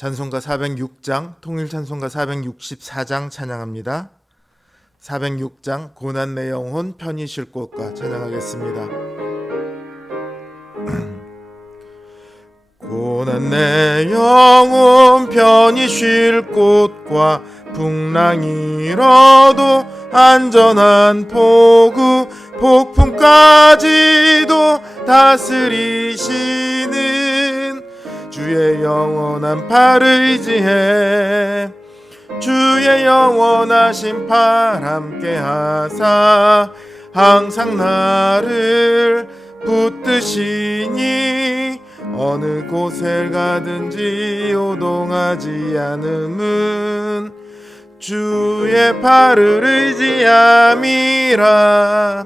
찬송가 406장, 통일찬송가 464장 찬양합니다. 406장 고난 내 영혼 편히 쉴 곳과 찬양하겠습니다. 고난 내 영혼 편히 쉴 곳과 풍랑이 일어도 안전한 포구 폭풍까지도 다스리시는 주의 영원한 팔 의지해 주의 영원하신 팔 함께 하사 항상 나를 붙드시니 어느 곳에 가든지 요동하지 않음은 주의 팔을 의지함이라.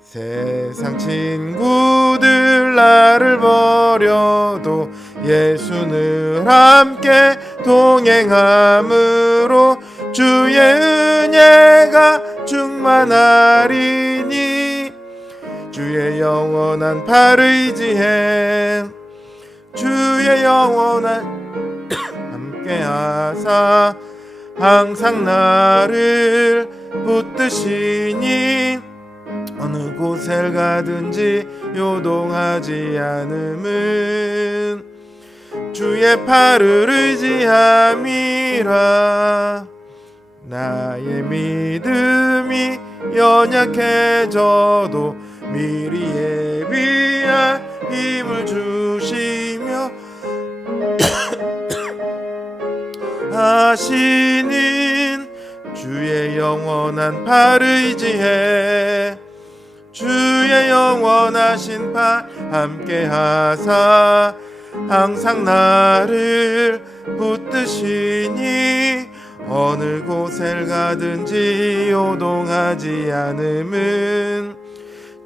세상 친구들 나를 버려도 예수는 함께 동행함으로 주의 은혜가 충만하리니 주의 영원한 팔 의지해 주의 영원한 함께 하사 항상 나를 붙드시니 어느 곳에 가든지 요동하지 않음은 주의 팔을 의지함이라. 나의 믿음이 연약해져도 미리 예비한 힘을 주시며 하시는 주의 영원한 팔 의지해 주의 영원하신 팔 함께 하사 항상 나를 붙드시니 어느 곳에 가든지 요동하지 않음은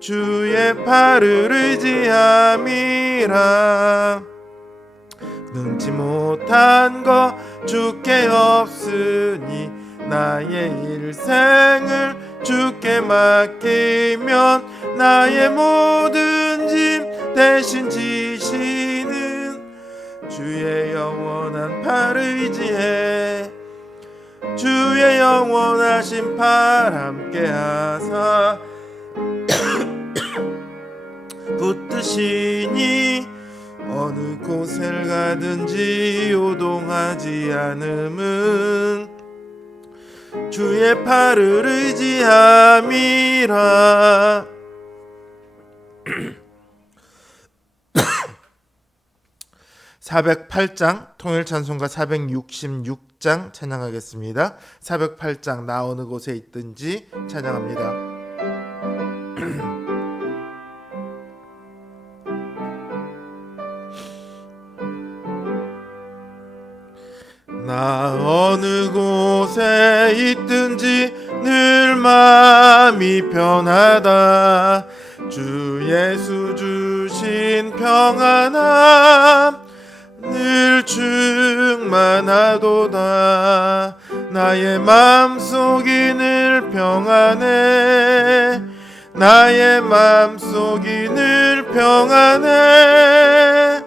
주의 팔을 의지함이라. 능치 못한 것 주께 없으니 나의 일생을 주께 맡기면 나의 모든 짐 대신 지시는 주의 영원한 팔 의지해 주의 영원하신 팔 함께 하사 붙드시니 어느 곳에 가든지 요동하지 않음은 주의 팔을 의지함이라. 408장 통일찬송가 466장 찬양하겠습니다. 408장 나 어느 곳에 있든지 찬양합니다. 나 어느 곳에 있든지 늘 마음이 편하다. 주 예수 주신 평안함 늘 충만하도다. 나의 마음속이 늘 평안해 나의 마음속이 늘 평안해.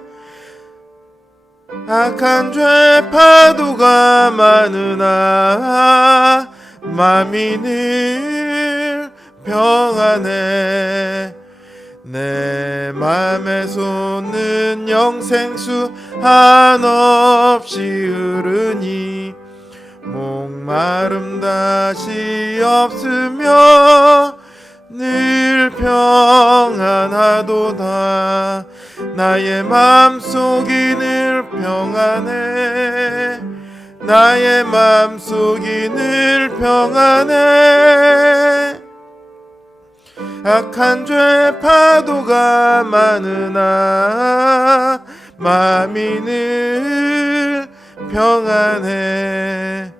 악한 죄 파도가 많으나 맘이 늘 평안해. 내 맘에 솟는 영생수 한없이 흐르니 목마름 다시 없으며 늘 평안하도다. 나의 맘속이 늘 평안해 나의 맘속이 늘 평안해. 악한 죄 파도가 많으나 마음이 늘 평안해.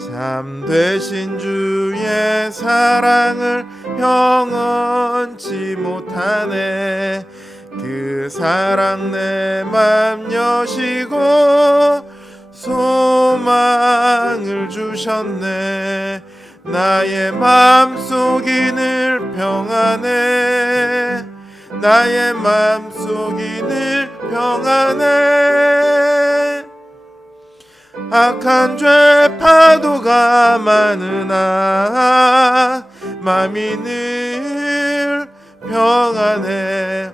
참되신 주의 사랑을 영원치 못하네. 그 사랑 내 맘 여시고 소망을 주셨네. 나의 맘속이 늘 평안해 나의 맘속이 늘 평안해. 악한 죄 파도가 많으나 맘이 늘 평안해.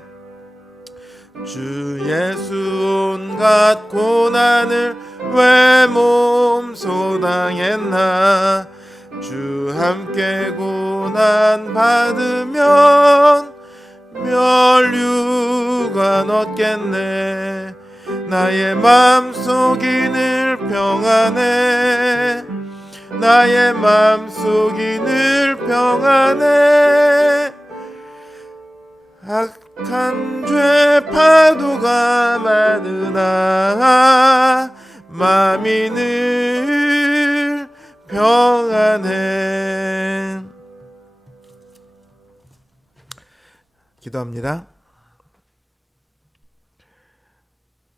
주 예수 온갖 고난을 왜 몸소 당했나. 주 함께 고난 받으면 멸류관 얻겠네. 나의 맘속이 늘 평안해. 나의 맘속이 늘 평안해. 악한 죄 파도가 많으나 맘이 늘 평안해. 기도합니다.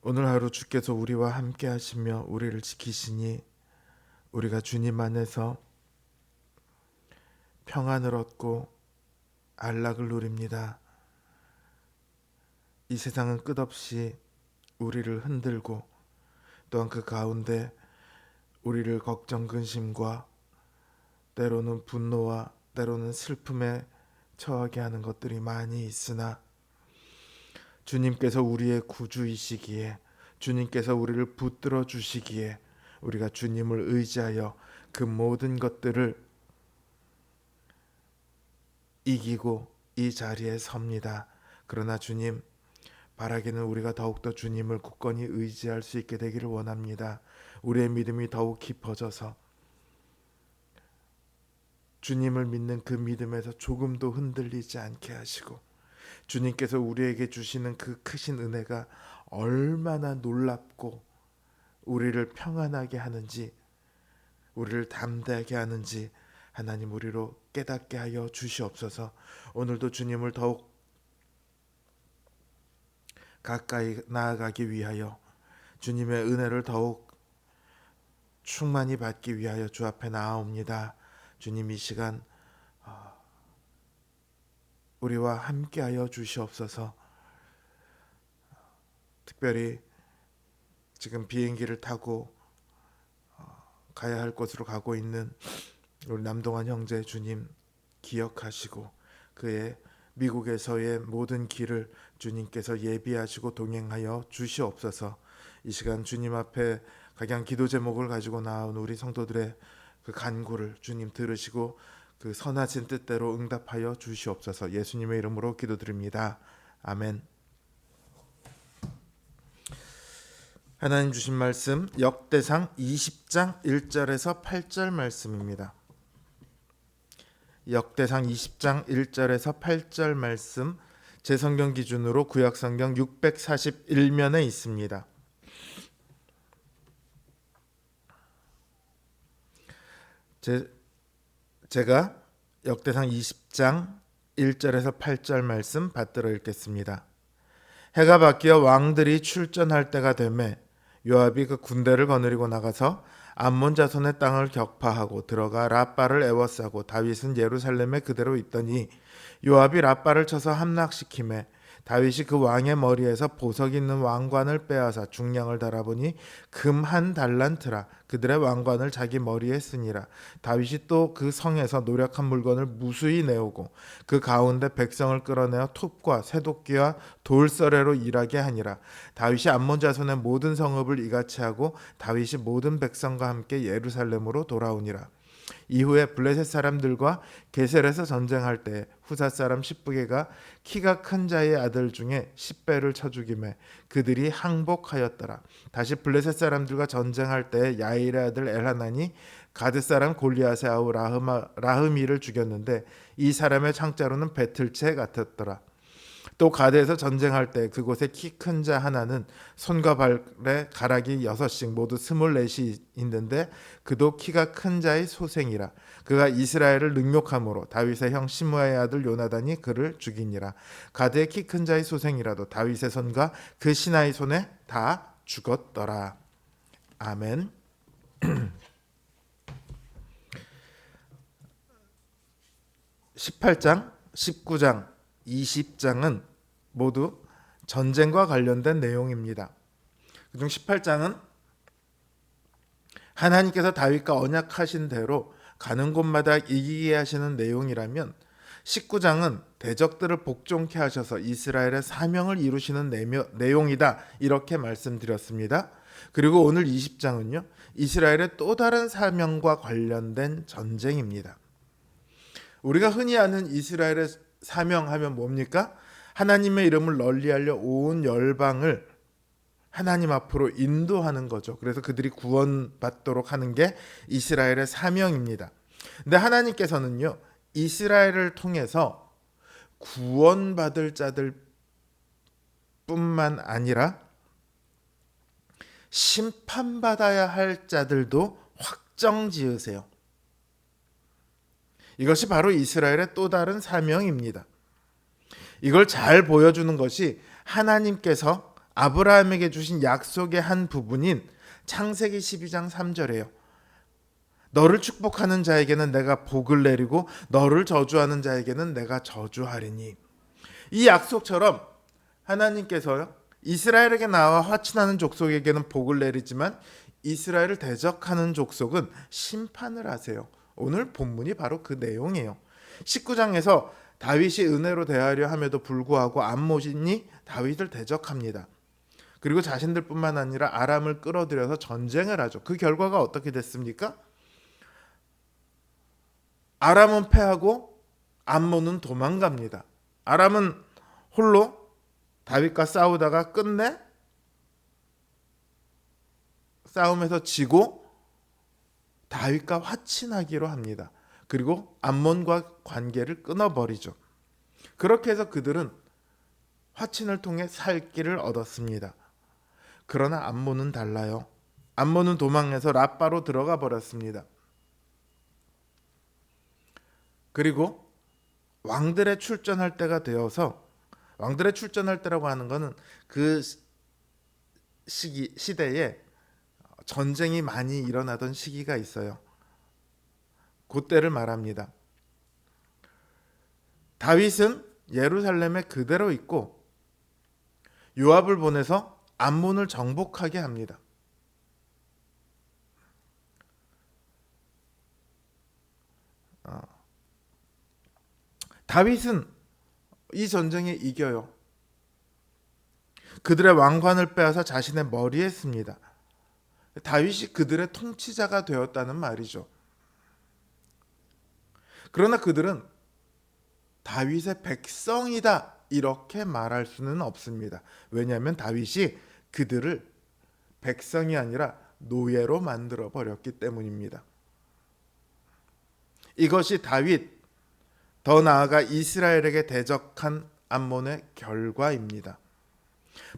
오늘 하루 주께서 우리와 함께 하시며 우리를 지키시니 우리가 주님 안에서 평안을 얻고 안락을 누립니다. 이 세상은 끝없이 우리를 흔들고 또한 그 가운데 우리를 걱정 근심과 때로는 분노와 때로는 슬픔에 처하게 하는 것들이 많이 있으나 주님께서 우리의 구주이시기에 주님께서 우리를 붙들어 주시기에 우리가 주님을 의지하여 그 모든 것들을 이기고 이 자리에 섭니다. 그러나 주님, 바라기는 우리가 더욱더 주님을 굳건히 의지할 수 있게 되기를 원합니다. 우리의 믿음이 더욱 깊어져서 주님을 믿는 그 믿음에서 조금도 흔들리지 않게 하시고 주님께서 우리에게 주시는 그 크신 은혜가 얼마나 놀랍고 우리를 평안하게 하는지, 우리를 담대하게 하는지 하나님 우리로 깨닫게 하여 주시옵소서. 오늘도 주님을 더욱 가까이 나아가기 위하여 주님의 은혜를 더욱 충만히 받기 위하여 주 앞에 나아옵니다. 주님, 이 시간 우리와 함께하여 주시옵소서. 특별히 지금 비행기를 타고 가야 할 곳으로 가고 있는 우리 남동환 형제 주님 기억하시고 그의 미국에서의 모든 길을 주님께서 예비하시고 동행하여 주시옵소서. 이 시간 주님 앞에 각양 기도 제목을 가지고 나온 우리 성도들의 그 간구를 주님 들으시고 그 선하신 뜻대로 응답하여 주시옵소서. 예수님의 이름으로 기도드립니다. 아멘. 하나님 주신 말씀 역대상 20장 1절에서 8절 말씀입니다. 역대상 20장 1절에서 8절 말씀, 제 성경 기준으로 구약성경 641면에 있습니다. 제가 역대상 20장 1절에서 8절 말씀 받들어 읽겠습니다. 해가 바뀌어 왕들이 출전할 때가 되매 요압이 그 군대를 거느리고 나가서 암몬 자손의 땅을 격파하고 들어가 랍바를 에워싸고 다윗은 예루살렘에 그대로 있더니 요압이 랍바를 쳐서 함락시키매 다윗이 그 왕의 머리에서 보석 있는 왕관을 빼앗아 중량을 달아보니 금 한 달란트라. 그들의 왕관을 자기 머리에 쓰니라. 다윗이 또 그 성에서 노력한 물건을 무수히 내오고 그 가운데 백성을 끌어내어 톱과 쇠도끼와 돌서래로 일하게 하니라. 다윗이 암몬 자손의 모든 성읍을 이같이 하고 다윗이 모든 백성과 함께 예루살렘으로 돌아오니라. 이후에 블레셋 사람들과 게셀에서 전쟁할 때 후사 사람 십부게가 키가 큰 자의 아들 중에 10배를 쳐 죽이매 그들이 항복하였더라. 다시 블레셋 사람들과 전쟁할 때 야일의 아들 엘하난이 가드 사람 골리앗의 아우 라흐미를 죽였는데 이 사람의 창자로는 배틀채 같았더라. 또 가드에서 전쟁할 때 그곳에 키 큰 자 하나는 손과 발에 가락이 6씩 모두 24이 있는데 그도 키가 큰 자의 소생이라. 그가 이스라엘을 능욕함으로 다윗의 형 시므아의 아들 요나단이 그를 죽이니라. 가드의 키 큰 자의 소생이라도 다윗의 손과 그 신하의 손에 다 죽었더라. 아멘. 18장, 19장, 20장은 모두 전쟁과 관련된 내용입니다. 그중 18장은 하나님께서 다윗과 언약하신 대로 가는 곳마다 이기게 하시는 내용이라면 19장은 대적들을 복종케 하셔서 이스라엘의 사명을 이루시는 내용이다, 이렇게 말씀드렸습니다. 그리고 오늘 20장은요, 이스라엘의 또 다른 사명과 관련된 전쟁입니다. 우리가 흔히 아는 이스라엘의 사명하면 뭡니까? 하나님의 이름을 널리 알려 온 열방을 하나님 앞으로 인도하는 거죠. 그래서 그들이 구원받도록 하는 게 이스라엘의 사명입니다. 근데 하나님께서는요, 이스라엘을 통해서 구원받을 자들 뿐만 아니라 심판받아야 할 자들도 확정 지으세요. 이것이 바로 이스라엘의 또 다른 사명입니다. 이걸 잘 보여주는 것이 하나님께서 아브라함에게 주신 약속의 한 부분인 창세기 12장 3절이에요. 너를 축복하는 자에게는 내가 복을 내리고 너를 저주하는 자에게는 내가 저주하리니. 이 약속처럼 하나님께서요, 이스라엘에게 나와 화친하는 족속에게는 복을 내리지만 이스라엘을 대적하는 족속은 심판을 하세요. 오늘 본문이 바로 그 내용이에요. 19장에서 다윗이 은혜로 대하려 함에도 불구하고 암몬이 다윗을 대적합니다. 그리고 자신들뿐만 아니라 아람을 끌어들여서 전쟁을 하죠. 그 결과가 어떻게 됐습니까? 아람은 패하고 암몬은 도망갑니다. 아람은 홀로 다윗과 싸우다가 끝내 싸움에서 지고 다윗과 화친하기로 합니다. 그리고 암몬과 관계를 끊어버리죠. 그렇게 해서 그들은 화친을 통해 살 길을 얻었습니다. 그러나 암몬은 달라요. 암몬은 도망해서 라빠로 들어가 버렸습니다. 그리고 왕들의 출전할 때가 되어서, 왕들의 출전할 때라고 하는 것은 그 시대에 전쟁이 많이 일어나던 시기가 있어요. 그때를 말합니다. 다윗은 예루살렘에 그대로 있고 요압을 보내서 암몬을 정복하게 합니다. 다윗은 이 전쟁에 이겨요. 그들의 왕관을 빼앗아 자신의 머리에 씁니다. 다윗이 그들의 통치자가 되었다는 말이죠. 그러나 그들은 다윗의 백성이다, 이렇게 말할 수는 없습니다. 왜냐하면 다윗이 그들을 백성이 아니라 노예로 만들어 버렸기 때문입니다. 이것이 다윗, 더 나아가 이스라엘에게 대적한 암몬의 결과입니다.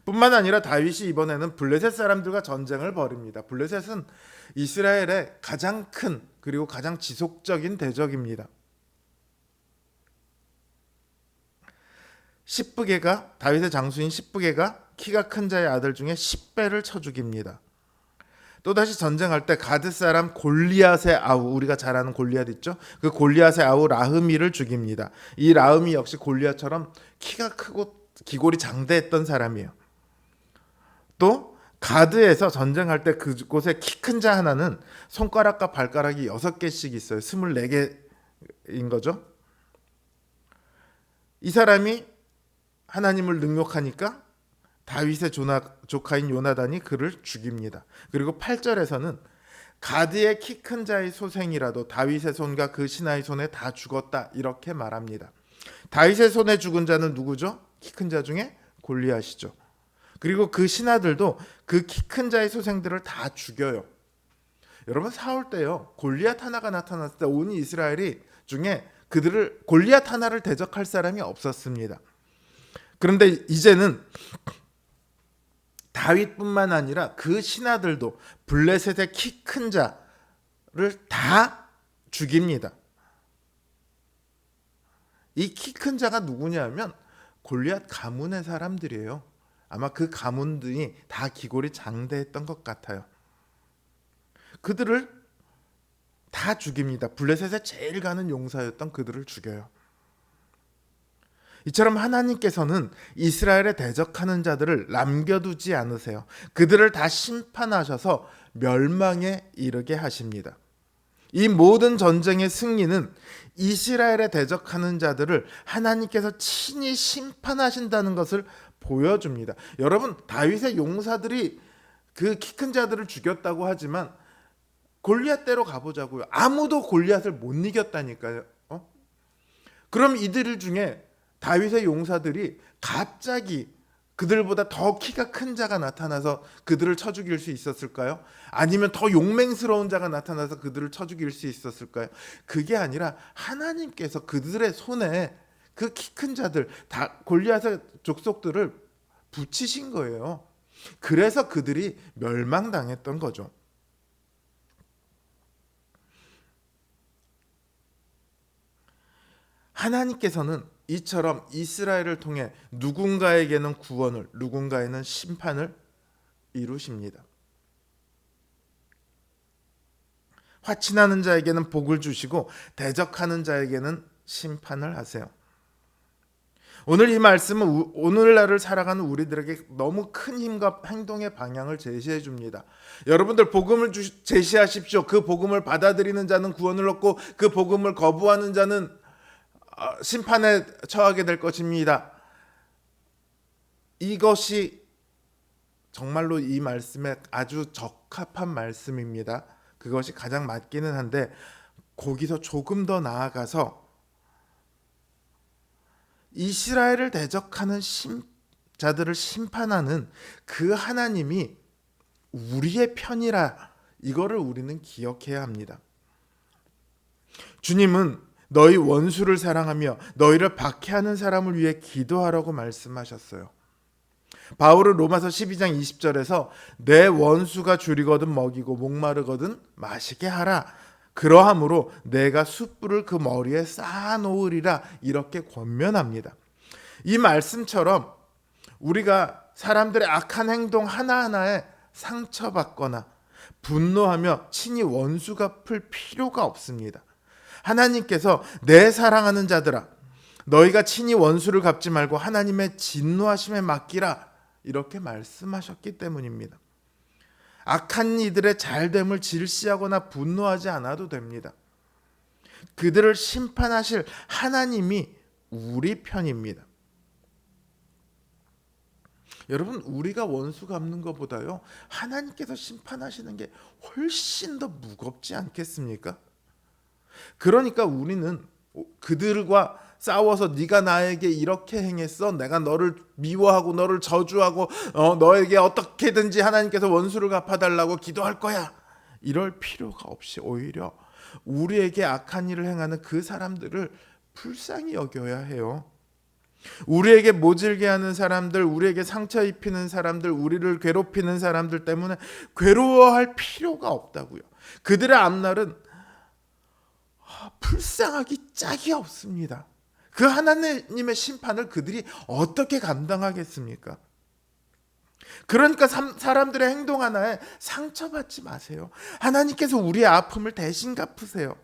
뿐만 아니라 다윗이 이번에는 블레셋 사람들과 전쟁을 벌입니다. 블레셋은 이스라엘의 가장 큰 그리고 가장 지속적인 대적입니다. 십브게가, 다윗의 장수인 십브게가 키가 큰 자의 아들 중에 10배를 쳐 죽입니다. 또다시 전쟁할 때 가드 사람 골리앗의 아우, 우리가 잘 아는 골리앗 있죠? 그 골리앗의 아우 라흐미를 죽입니다. 이 라흐미 역시 골리앗처럼 키가 크고 기골이 장대했던 사람이에요. 또 가드에서 전쟁할 때 그곳에 키 큰 자 하나는 손가락과 발가락이 6개씩 있어요. 24개인 거죠. 이 사람이 하나님을 능욕하니까 다윗의 조카인 요나단이 그를 죽입니다. 그리고 8절에서는 가드의 키 큰 자의 소생이라도 다윗의 손과 그 신하의 손에 다 죽었다, 이렇게 말합니다. 다윗의 손에 죽은 자는 누구죠? 키 큰 자 중에 골리앗이죠. 그리고 그 신하들도 그 키 큰 자의 소생들을 다 죽여요. 여러분, 사울 때요, 골리앗 하나가 나타났을 때 온 이스라엘이 중에 그들을, 골리앗 하나를 대적할 사람이 없었습니다. 그런데 이제는 다윗뿐만 아니라 그 신하들도 블레셋의 키 큰 자를 다 죽입니다. 이 키 큰 자가 누구냐면 골리앗 가문의 사람들이에요. 아마 그 가문들이 다 기골이 장대했던 것 같아요. 그들을 다 죽입니다. 블레셋에 제일 가는 용사였던 그들을 죽여요. 이처럼 하나님께서는 이스라엘에 대적하는 자들을 남겨두지 않으세요. 그들을 다 심판하셔서 멸망에 이르게 하십니다. 이 모든 전쟁의 승리는 이스라엘에 대적하는 자들을 하나님께서 친히 심판하신다는 것을 보여줍니다. 여러분, 다윗의 용사들이 그 키 큰 자들을 죽였다고 하지만 골리앗대로 가보자고요. 아무도 골리앗을 못 이겼다니까요. 그럼 이들 중에 다윗의 용사들이 갑자기 그들보다 더 키가 큰 자가 나타나서 그들을 쳐 죽일 수 있었을까요? 아니면 더 용맹스러운 자가 나타나서 그들을 쳐 죽일 수 있었을까요? 그게 아니라 하나님께서 그들의 손에 그 키 큰 자들, 다 골리앗의 족속들을 붙이신 거예요. 그래서 그들이 멸망당했던 거죠. 하나님께서는 이처럼 이스라엘을 통해 누군가에게는 구원을, 누군가에는 심판을 이루십니다. 화친하는 자에게는 복을 주시고 대적하는 자에게는 심판을 하세요. 오늘 이 말씀은 오늘날을 살아가는 우리들에게 너무 큰 힘과 행동의 방향을 제시해 줍니다. 여러분들 복음을 제시하십시오. 그 복음을 받아들이는 자는 구원을 얻고 그 복음을 거부하는 자는 심판에 처하게 될 것입니다. 이것이 정말로 이 말씀에 아주 적합한 말씀입니다. 그것이 가장 맞기는 한데 거기서 조금 더 나아가서 이스라엘을 대적하는 자들을 심판하는 그 하나님이 우리의 편이라, 이거를 우리는 기억해야 합니다. 주님은 너희 원수를 사랑하며 너희를 박해하는 사람을 위해 기도하라고 말씀하셨어요. 바울은 로마서 12장 20절에서 내 원수가 줄이거든 먹이고 목마르거든 마시게 하라. 그러함으로 내가 숯불을 그 머리에 쌓아놓으리라, 이렇게 권면합니다. 이 말씀처럼 우리가 사람들의 악한 행동 하나하나에 상처받거나 분노하며 친히 원수 갚을 필요가 없습니다. 하나님께서 내 사랑하는 자들아 너희가 친히 원수를 갚지 말고 하나님의 진노하심에 맡기라, 이렇게 말씀하셨기 때문입니다. 악한 이들의 잘됨을 질시하거나 분노하지 않아도 됩니다. 그들을 심판하실 하나님이 우리 편입니다. 여러분, 우리가 원수 갚는 것보다요 하나님께서 심판하시는 게 훨씬 더 무겁지 않겠습니까? 그러니까 우리는 그들과 싸워서 네가 나에게 이렇게 행했어, 내가 너를 미워하고 너를 저주하고 너에게 어떻게든지 하나님께서 원수를 갚아달라고 기도할 거야, 이럴 필요가 없이 오히려 우리에게 악한 일을 행하는 그 사람들을 불쌍히 여겨야 해요. 우리에게 모질게 하는 사람들, 우리에게 상처 입히는 사람들, 우리를 괴롭히는 사람들 때문에 괴로워할 필요가 없다고요. 그들의 앞날은 불쌍하기 짝이 없습니다. 그 하나님의 심판을 그들이 어떻게 감당하겠습니까? 그러니까 사람들의 행동 하나에 상처받지 마세요. 하나님께서 우리의 아픔을 대신 갚으세요.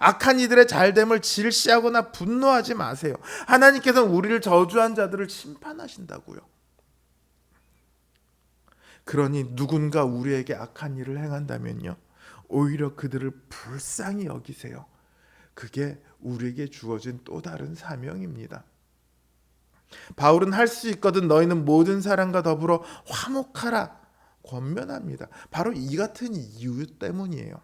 악한 이들의 잘됨을 질시하거나 분노하지 마세요. 하나님께서는 우리를 저주한 자들을 심판하신다고요. 그러니 누군가 우리에게 악한 일을 행한다면요, 오히려 그들을 불쌍히 여기세요. 그게 우리에게 주어진 또 다른 사명입니다. 바울은 할 수 있거든 너희는 모든 사람과 더불어 화목하라 권면합니다. 바로 이 같은 이유 때문이에요.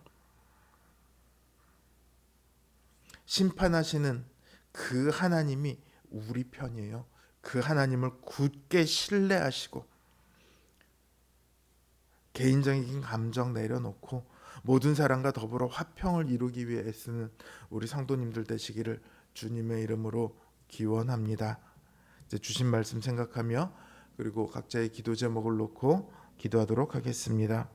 심판하시는 그 하나님이 우리 편이에요. 그 하나님을 굳게 신뢰하시고 개인적인 감정 내려놓고 모든 사람과 더불어 화평을 이루기 위해 애쓰는 우리 성도님들 되시기를 주님의 이름으로 기원합니다. 이제 주신 말씀 생각하며 그리고 각자의 기도 제목을 놓고 기도하도록 하겠습니다.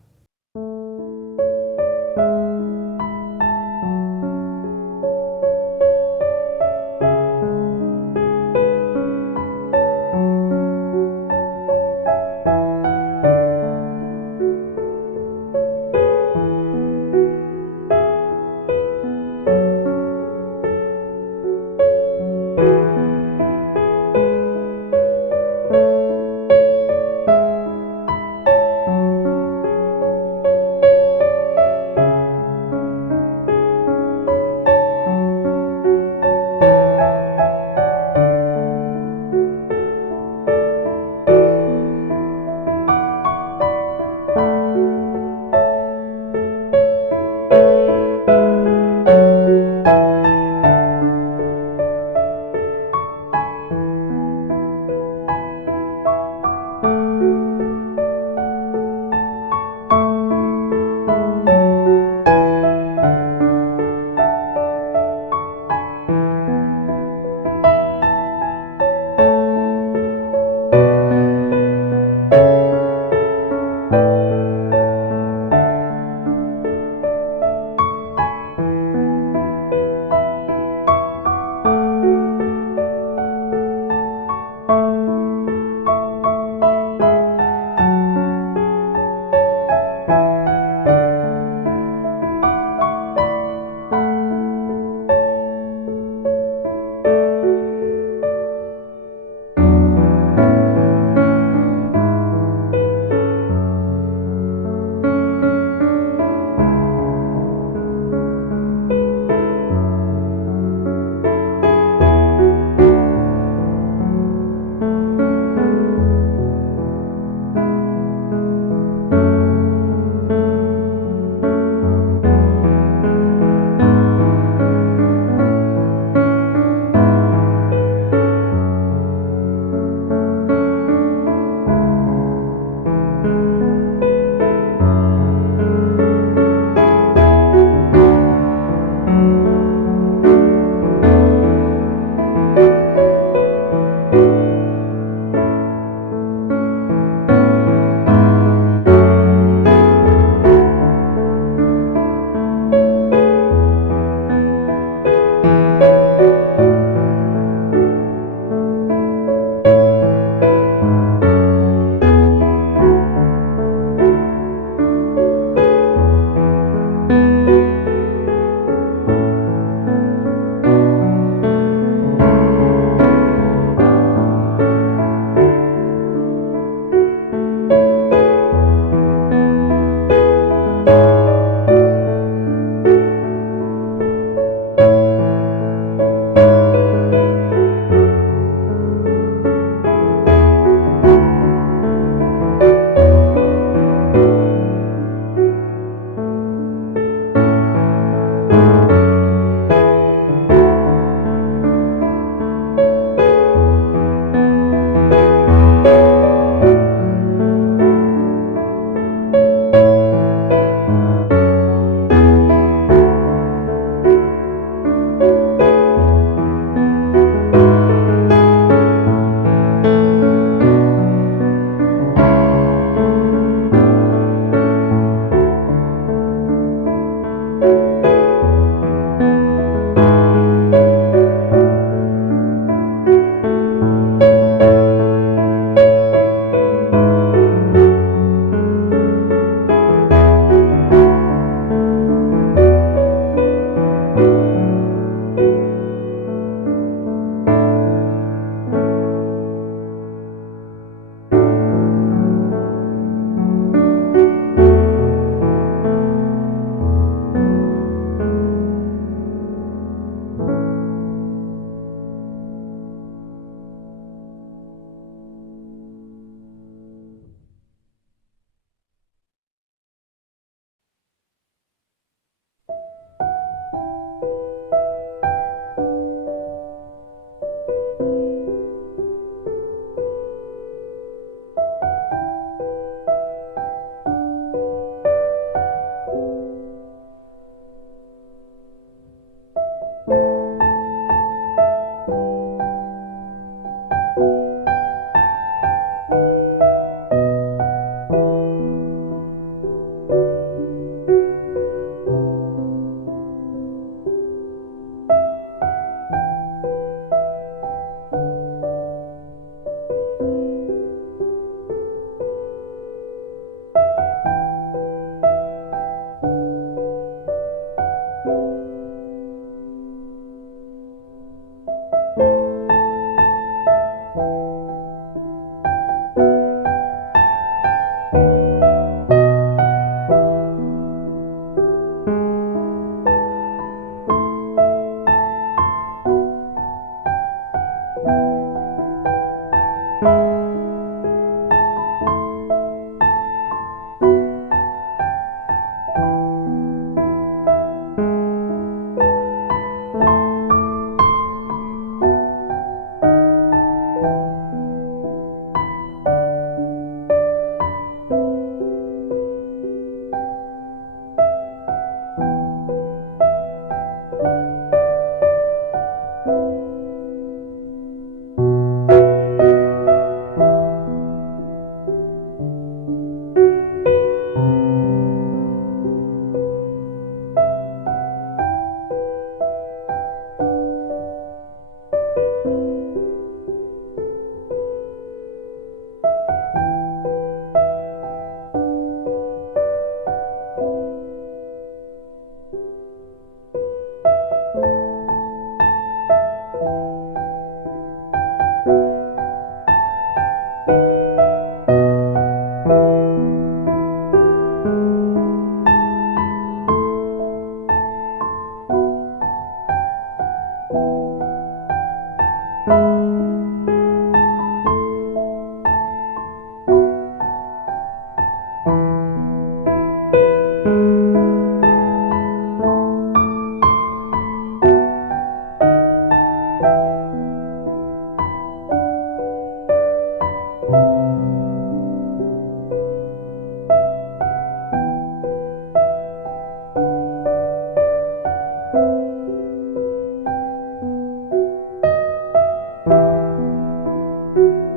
you.